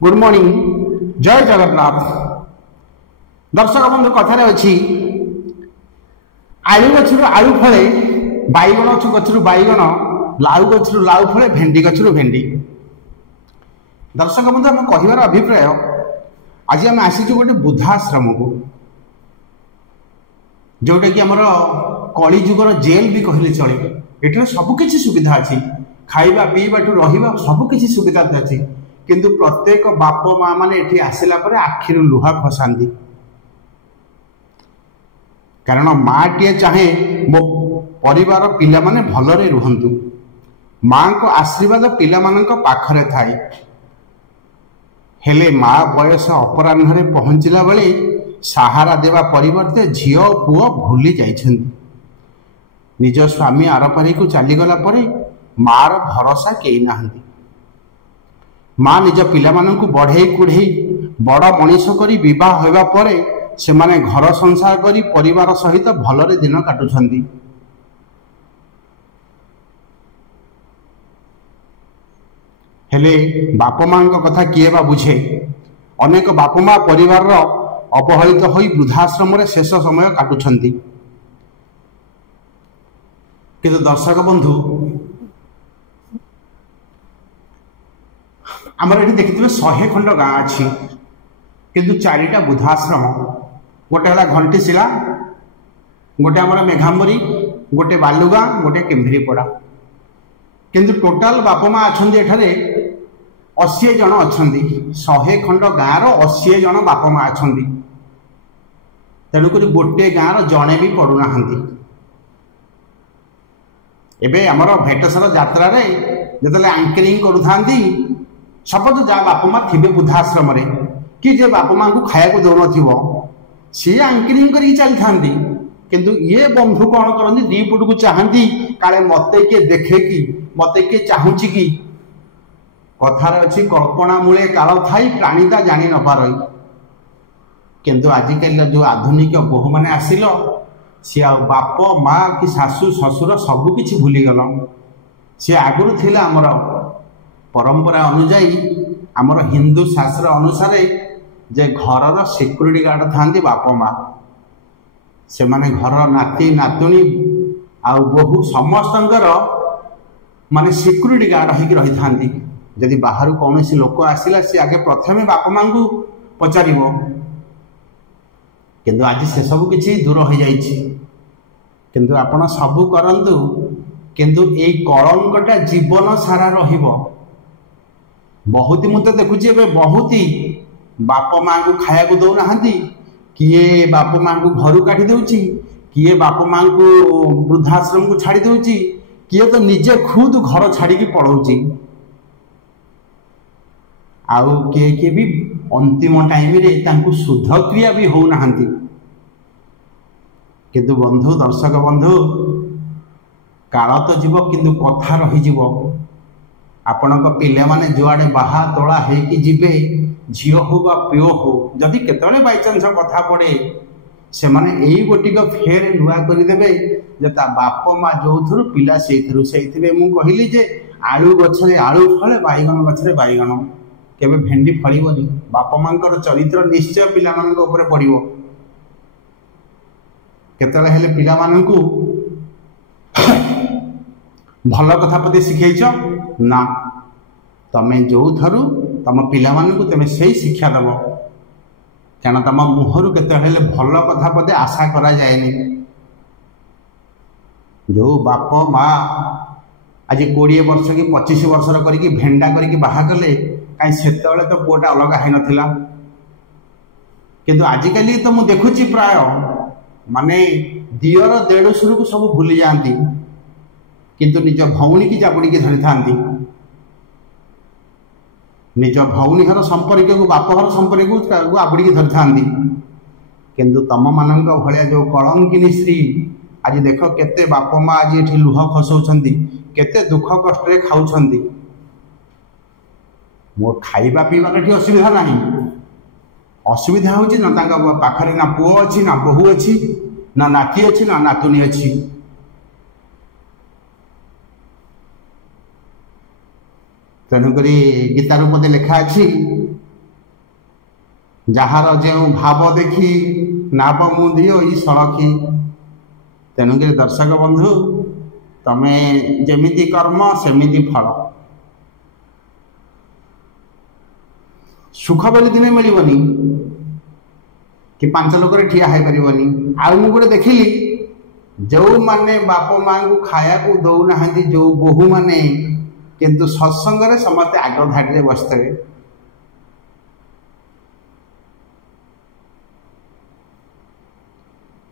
Good morning जय जगन्नाथ। दर्शक बंधु कथार अच्छी आलू गचर आलू फले बैगण गचर बैगण लाउ गचर लाउ फले भेंडी गचर भेंडी। दर्शक बंधु आम कहार अभिप्राय आज आम आसीचु गोटे बुद्धाश्रम को जोटा कि आमर कली जुगर जेल भी कहले चले। ये सबकि सुविधा अच्छी खाइबा पीवा रहा सबकि सुविधा अच्छी किंतु प्रत्येक बाप माँ मैंने ये आसला आखिर लुहा खसाती कारण माँ टे चाहे मो परिवार पिला माने भलरे रुहंतु माँ को आशीर्वाद पिला मानक पाखरे थाए हेले माँ बयस अपराह्न पहुँचला बेले सहारा देवा परिवर्ते झील पुओ भूली जाइछन्ति। निज स्वामी आरपारी को चलीगला माँ रो भरोसा कई नाहंती। माँ निज पिला मानकु बढ़ई कुढ़ई बड़ मनीष करी विवाह होगा परे से माने घर संसार करी परिवार सहित भलरे दिन काटुछन्ति। हेले बाप माँ कथा किए बा बुझे। अनेक बाप माँ परिवार अपहरित होई वृद्धाश्रम रे शेष समय काटुछन्ति। किंतु दर्शक बंधु आमर ये देखिए 100 खंड गाँ अच्छी किंतु 4टा वृद्धाश्रम गोटे है घंटीशिला गोटे आम मेघाम्बरी गोटे बालुगा गोटे केम्भरीपड़ा किंतु टोटाल बाप माँ अच्छा 80 जन अच्छा 100 खंड गाँव 80 जन बाप माँ अच्छा तेणुक गोटे गाँव जड़े भी पड़ूना एबे आमर भेटसर यात्रा जो आंकरिंग करूँ सपोज जहाँ बाप माँ थे वृद्धाश्रम कि जे बाप माँ को खाया दौन थो सी आंकरिंग कर चली था किंतु ये बंधु कौन करती दीपट को चाहती काले मत किए देखे कि मत किए चाहूँगी कि कथार अच्छी कल्पना मूले काल थाई प्राणीता जानी न पार किंतु आजिकल जो आधुनिक बोहू मैंने आसिल सी बाप माँ कि शाशु शशुर सबकि भूलीगल। सी आगुरी थिला आमर परंपरा अनुजाई आमर हिंदू शास्त्र अनुसार जे घर सिक्यूरीटी गार्ड था बाप माँ से माने घर नाती नातुणी आ बहु समस्त माने सिक्यूरीटी गार्ड होगी रही था। जदि बाहर कौन लोक आसला सी आगे प्रथमे बाप माँ को पचार किंतु आज से सब किसी दूर हो जाइए किंतु आपण सब करंतु किंतु ए कलंकटा जीवन सारा रहिबो। बहुत मुझे देखुची बहुत ही बाप माँ को खाया को दौना किए बाप माँ को घर काटी दूची किए बाप माँ को वृद्धाश्रम को छाड़ी दूची किए तो निजे खुद घर छाड़ी पड़ोची आउ किए किए भी अंतिम टाइम रे तांकु शुद्ध क्रिया भी होना किंतु बंधु दर्शक बंधु काल तो जीव किंतु कथा रही आपणक पिले माने जुआड़े बाहा तोला होगी जीवे झील हो बा पिओ हो जदि केतने बाईचान्स कथा पड़े से माने यही गोटिक फेर नुआ करदे जे ता बाप माँ जो थुर पिला से मुझे कहली जे आलू गछरे आलू फले बैगण गछरे बैगण केबे भेंडी फलिबनी बाप माँ चरित्र निश्चय पिला मानक ऊपर पड़िबो। केतले हेले पिला मानकु भल कथा पदे शिखैछ ना तमे जो थरु तम पिला मानकु तमे सही शिक्षा दब क्या तम मुहरु केते भल कथा पदे आशा करा जाएनी। जो बाप माँ आज 20 वर्ष कि 25 वर्षर करके भेंडा करके बाहा कले कहीं से तो पुआटा अलग है नथिला किंतु आजिकल तो मुझे देखुची प्राय माने दियर देढ़शुर को सब भूली जाती किंतु निज भौणी की जाबुड़ी की धरी था निज भौणी घर संपर्क को बाप घर संपर्क को आबुड़ी की धरी था किंतु तम मान भाया जो कलंकिनी स्त्री आज देख केते बाप माँ आज ये लुह खसौंट केते दुख कष्ट खाऊं मो खाइबा पीवार ये असुविधा ना असुविधा हूँ ना पाखरे ना पुओ अच्छी ना बोहू अच्छी ना नाती अच्छी ना नातुनी अच्छी तेणुक गीतार मत लिखा अच्छी ଯାହାର ଯେଉଁ ଭାବ ଦେଖି ନାବ ମୁଁ ଦିଅ ଇ ସଳଖି। ତେଣୁକରି ଦର୍ଶକ ବନ୍ଧୁ, ତମେ ଯେମିତି କର୍ମ ସେମିତି ଫଳ। ସୁଖ ବୋଲି ଦିନେ ମିଳିବନି କି 5 ଲୋକରେ ଠିଆ ହେଇପାରିବନି। ଆଉ ମୁଁ ଗୋଟେ ଦେଖିଲି, ଯେଉଁମାନେ ବାପ ମାଙ୍କୁ ଖାଇବାକୁ ଦଉନାହାନ୍ତି, ଯେଉଁ ବୋହୂମାନେ, କିନ୍ତୁ ସତ୍ସଙ୍ଗରେ ସମସ୍ତେ ଆଗ ଧାଡ଼ିରେ ବସିଥିବେ।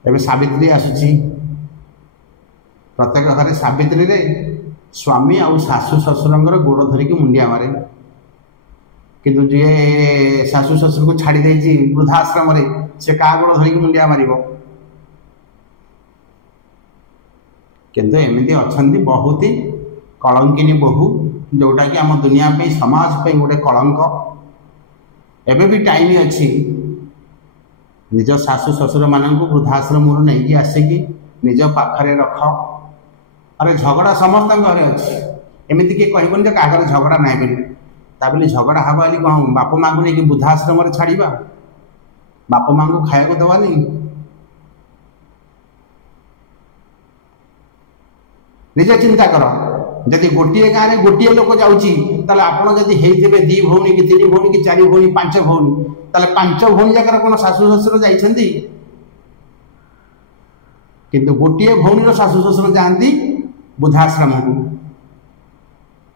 ଏବେ ସାବିତ୍ରୀ ଆସୁଛି, ପ୍ରତ୍ୟେକ ଘରେ ସାବିତ୍ରୀରେ ସ୍ୱାମୀ ଆଉ ଶାଶୁ ଶ୍ୱଶୁରଙ୍କର ଗୋଡ଼ ଧରିକି ମୁଣ୍ଡିଆ ମାରେ। କିନ୍ତୁ ଯିଏ ଶାଶୁ ଶ୍ୱଶୁରକୁ ଛାଡ଼ି ଦେଇଛି ବୃଦ୍ଧାଶ୍ରମରେ, ସେ କାହା ଗୋଡ଼ ଧରିକି ମୁଣ୍ଡିଆ ମାରିବ? କିନ୍ତୁ ଏମିତି ଅଛନ୍ତି ବହୁତ କଳଙ୍କିନୀ ବୋହୂ, ଯେଉଁଟାକି ଆମ ଦୁନିଆ ପାଇଁ, ସମାଜ ପାଇଁ ଗୋଟେ କଳଙ୍କ। ଏବେ ବି ଟାଇମ୍ ଅଛି, ନିଜ ଶାଶୁ ଶ୍ୱଶୁରମାନଙ୍କୁ ବୃଦ୍ଧାଶ୍ରମରୁ ନେଇକି ଆସିକି ନିଜ ପାଖରେ ରଖ। ଆରେ ଝଗଡ଼ା ସମସ୍ତଙ୍କ ଘରେ ଅଛି, ଏମିତି କିଏ କହିବନି ଯେ କାହା ଘରେ ଝଗଡ଼ା ନାହିଁ ବୋଲି। ତା ବୋଲି ଝଗଡ଼ା ହେବ ବୋଲି କ'ଣ ବାପ ମାଙ୍କୁ ନେଇକି ବୃଦ୍ଧାଶ୍ରମରେ ଛାଡ଼ିବା? ବାପ ମାଙ୍କୁ ଖାଇବାକୁ ଦେବାନି? ନିଜେ ଚିନ୍ତା କର, ଯଦି ଗୋଟିଏ ଗାଁରେ ଗୋଟିଏ ଲୋକ ଯାଉଛି, ତାହେଲେ ଆପଣ ଯଦି ହେଇଥିବେ 2 ଭଉଣୀ କି 3 ଭଉଣୀ କି 4 ଭଉଣୀ 5 ଭଉଣୀ, ତାହେଲେ 5 ଭଉଣୀ ଯାକର କ'ଣ ଶାଶୁ ଶ୍ୱଶୁର ଯାଇଛନ୍ତି? କିନ୍ତୁ ଗୋଟିଏ ଭଉଣୀର ଶାଶୁ ଶ୍ୱଶୁର ଯାଆନ୍ତି ବୃଦ୍ଧାଶ୍ରମକୁ,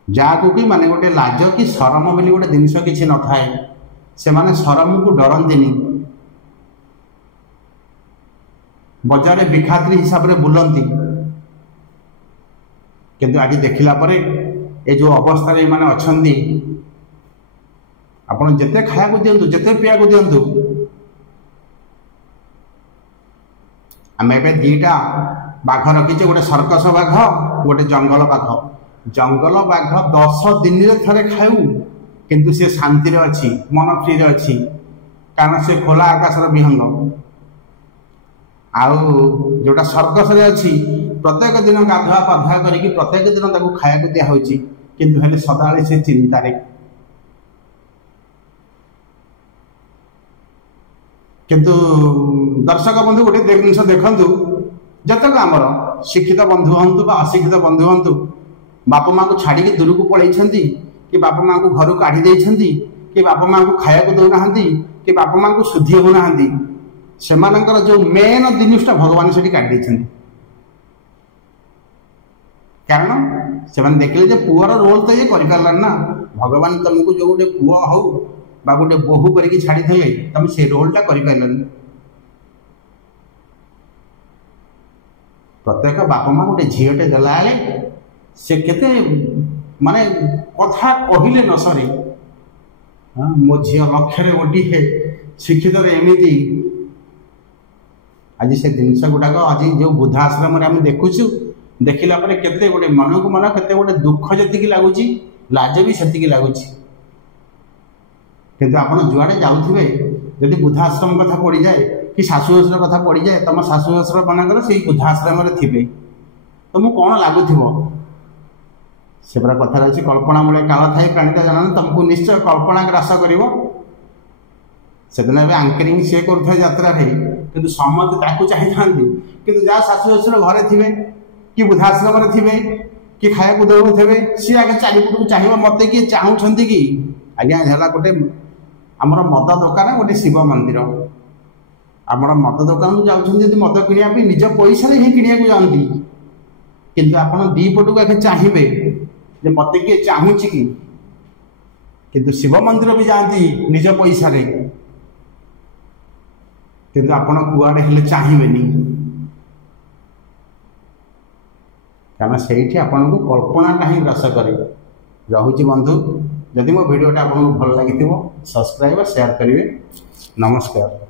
ଯାହାକୁ କି ମାନେ ଗୋଟେ ଲାଜ କି ସରମ ବୋଲି ଗୋଟେ ଜିନିଷ କିଛି ନଥାଏ। ସେମାନେ ସରମକୁ ଡରନ୍ତିନି। ବଜାରରେ ଭିଖାତ୍ରୀ ହିସାବରେ ବୁଲନ୍ତି। କିନ୍ତୁ ଆଜି ଦେଖିଲା ପରେ ଏ ଯେଉଁ ଅବସ୍ଥାରେ ଏମାନେ ଅଛନ୍ତି, ଆପଣ ଯେତେ ଖାଇବାକୁ ଦିଅନ୍ତୁ, ଯେତେ ପିଇବାକୁ ଦିଅନ୍ତୁ। ଆମେ ଏବେ 2ଟା ବାଘ ରଖିଛୁ, ଗୋଟେ ସର୍କସ ବାଘ, ଗୋଟେ ଜଙ୍ଗଲ ବାଘ। ଜଙ୍ଗଲ ବାଘ 10 ଦିନରେ ଥରେ ଖାଉ, କିନ୍ତୁ ସେ ଶାନ୍ତିରେ ଅଛି, ମନ ଫ୍ରିରେ ଅଛି, କାରଣ ସେ ଖୋଲା ଆକାଶର ବିହଙ୍ଗ। ଆଉ ଯେଉଁଟା ସର୍କସରେ ଅଛି, ପ୍ରତ୍ୟେକ ଦିନ ଗାଧୁଆ ପାଧୁଆ କରିକି ପ୍ରତ୍ୟେକ ଦିନ ତାକୁ ଖାଇବାକୁ ଦିଆହେଉଛି, କିନ୍ତୁ ହେଲେ ସଦାବେଳେ ସେ ଚିନ୍ତାରେ। କିନ୍ତୁ ଦର୍ଶକ ବନ୍ଧୁ, ଗୋଟେ ଜିନିଷ ଦେଖନ୍ତୁ, ଯେତେକ ଆମର ଶିକ୍ଷିତ ବନ୍ଧୁ ହୁଅନ୍ତୁ ବା ଅଶିକ୍ଷିତ ବନ୍ଧୁ ହୁଅନ୍ତୁ, ବାପ ମାଙ୍କୁ ଛାଡ଼ିକି ଦୂରକୁ ପଳେଇଛନ୍ତି, କି ବାପ ମାଙ୍କୁ ଘରୁ କାଢ଼ି ଦେଇଛନ୍ତି, କି ବାପ ମାଙ୍କୁ ଖାଇବାକୁ ଦେଉନାହାନ୍ତି, କି ବାପ ମାଙ୍କୁ ଶୁଦ୍ଧି ହେଉନାହାନ୍ତି, ସେମାନଙ୍କର ଯେଉଁ ମେନ୍ ଜିନିଷଟା ଭଗବାନ ସେଠି କାଢ଼ି ଦେଇଛନ୍ତି। କାରଣ ସେମାନେ ଦେଖିଲେ ଯେ ପୁଅର ରୋଲ୍ ତ ଇଏ କରିପାରିଲାନି ନା। ଭଗବାନ ତମକୁ ଯେଉଁ ଗୋଟେ ପୁଅ ହଉ ବା ଗୋଟେ ବୋହୂ କରିକି ଛାଡ଼ିଦେଲେ, ତମେ ସେଇ ରୋଲ୍ଟା କରିପାରିଲନି। ପ୍ରତ୍ୟେକ ବାପ ମା ଗୋଟେ ଝିଅଟେ ଦେଲାବେଳେ ସେ କେତେ ମାନେ କଥା କହିଲେ ନ ସରେ। ମୋ ଝିଅ ଲକ୍ଷରେ ଗୋଟିଏ, ଶିକ୍ଷିତରେ ଏମିତି। ଆଜି ସେ ଜିନିଷ ଗୁଡ଼ାକ ଆଜି ଯେଉଁ ବୃଦ୍ଧାଶ୍ରମରେ ଆମେ ଦେଖୁଛୁ, ଦେଖିଲା ପରେ କେତେ ଗୋଟେ ମନକୁ ମନ କେତେ ଗୋଟେ ଦୁଃଖ ଯେତିକି ଲାଗୁଛି, ଲାଜ ବି ସେତିକି ଲାଗୁଛି। କିନ୍ତୁ ଆପଣ ଯୁଆଡ଼େ ଯାଉଥିବେ, ଯଦି ବୃଦ୍ଧାଶ୍ରମ କଥା ପଡ଼ିଯାଏ କି ଶାଶୁ ଶ୍ୱଶୁର କଥା ପଡ଼ିଯାଏ, ତମ ଶାଶୁ ଶ୍ୱଶୁର ମାନଙ୍କର ସେଇ ବୃଦ୍ଧାଶ୍ରମରେ ଥିବେ, ତମକୁ କ'ଣ ଲାଗୁଥିବ? ସେ ପୁରା କଥାରେ ଅଛି, କଳ୍ପନା ମୂଳେ କାଳ ଥାଇ ପ୍ରାଣିତା ଜନନୀ, ତମକୁ ନିଶ୍ଚୟ କଳ୍ପନା ଗ୍ରାସ କରିବ। ସେଦିନ ଏବେ ଆଙ୍କରିଂ ସିଏ କରୁଥାଏ ଯାତ୍ରାରେ, କିନ୍ତୁ ସମସ୍ତେ ତାକୁ ଚାହିଁଥାନ୍ତି। କିନ୍ତୁ ଯାହା ଶାଶୁ ଶ୍ୱଶୁର ଘରେ ଥିବେ କି ବୃଦ୍ଧାଶ୍ରମରେ ଥିବେ କି ଖାଇବାକୁ ଦେଉନଥିବେ, ସିଏ ଆଗେ ଚାରିପଟକୁ ଚାହିଁବ, ମୋତେ କିଏ ଚାହୁଁଛନ୍ତି କି? ଆଜ୍ଞା, ହେଲା ଗୋଟେ ଆମର ମଦ ଦୋକାନ, ଗୋଟେ ଶିବ ମନ୍ଦିର। ଆପଣ ମଦ ଦୋକାନକୁ ଯାଉଛନ୍ତି ଯଦି ମଦ କିଣିବା ପାଇଁ, ନିଜ ପଇସାରେ ହିଁ କିଣିବାକୁ ଯାଆନ୍ତି, କିନ୍ତୁ ଆପଣ 2 ପଟକୁ ଆଗେ ଚାହିଁବେ ଯେ ମୋତେ କିଏ ଚାହୁଁଛି କି? କିନ୍ତୁ ଶିବ ମନ୍ଦିର ବି ଯାଆନ୍ତି ନିଜ ପଇସାରେ, କିନ୍ତୁ ଆପଣ କୁଆଡ଼େ ହେଲେ ଚାହିଁବେନି, କାରଣ ସେଇଠି ଆପଣଙ୍କୁ କଳ୍ପନାଟା ହିଁ ଗ୍ରାସ କରେ। ରହୁଛି ବନ୍ଧୁ, ଯଦି ମୋ ଭିଡ଼ିଓଟା ଆପଣଙ୍କୁ ଭଲ ଲାଗିଥିବ, ସବସ୍କ୍ରାଇବ୍ ବା ସେୟାର କରିବେ। ନମସ୍କାର।